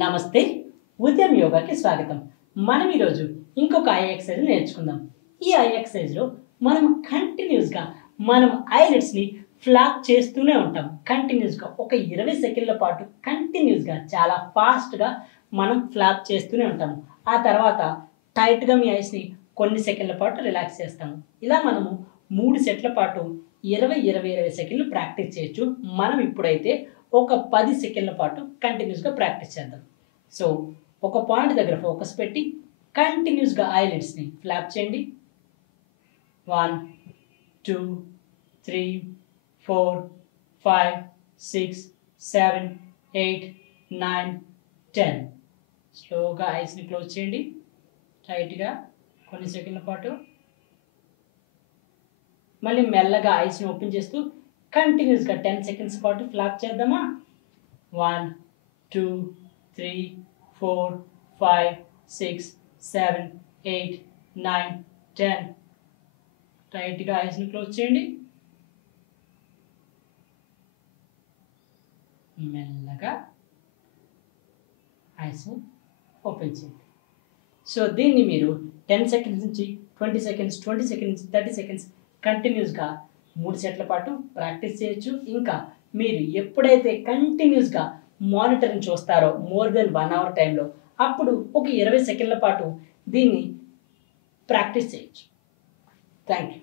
నమస్తే ఉదయం యోగాకి స్వాగతం. మనం ఈరోజు ఇంకొక ఐ ఎక్సర్సైజ్ నేర్చుకుందాం. ఈ ఐ ఎక్సర్సైజ్లో మనం కంటిన్యూస్గా మనం ఐలిడ్స్ని ఫ్లాప్ చేస్తూనే ఉంటాం. కంటిన్యూస్గా ఒక 20 సెకండ్ల పాటు కంటిన్యూస్గా చాలా ఫాస్ట్గా మనం ఫ్లాప్ చేస్తూనే ఉంటాము. ఆ తర్వాత టైట్గా మీ ఐస్ని కొన్ని సెకండ్ల పాటు రిలాక్స్ చేస్తాము. ఇలా మనము 3 సెట్ల పాటు 20 సెకండ్లు ప్రాక్టీస్ చేయొచ్చు. మనం ఇప్పుడైతే ఒక 10 సెకండ్ల పాటు కంటిన్యూస్గా ప్రాక్టీస్ చేద్దాం. సో ఒక పాయింట్ దగ్గర ఫోకస్ పెట్టి కంటిన్యూస్గా ఐలిడ్స్ని ఫ్లాప్ చేయండి. 1 2 3 4 5 6 7 8 9 10. స్లోగా ఐస్ని క్లోజ్ చేయండి. టైట్గా కొన్ని సెకండ్ల పాటు మళ్ళీ మెల్లగా ఐస్ని ఓపెన్ చేస్తూ కంటిన్యూస్గా 10 సెకండ్స్ పాటు ఫ్లాప్ చేద్దామా. 1 2 3 4 5 6 7 8 9 10. టైట్గా ఐస్ని క్లోజ్ చేయండి. మెల్లగా ఐస్ని ఓపెన్ చేయండి. సో దీన్ని మీరు 10 సెకండ్స్ నుంచి 20 సెకండ్స్ 20 సెకండ్స్ నుంచి 30 సెకండ్స్ కంటిన్యూస్గా 3 సెట్ల పాటు ప్రాక్టీస్ చేయొచ్చు. ఇంకా మీరు ఎప్పుడైతే కంటిన్యూస్గా మానిటర్ని చూస్తారో మోర్ దెన్ 1 అవర్ టైంలో అప్పుడు ఒక 20 సెకండ్ల పాటు దీన్ని ప్రాక్టీస్ చేయొచ్చు. Thank you.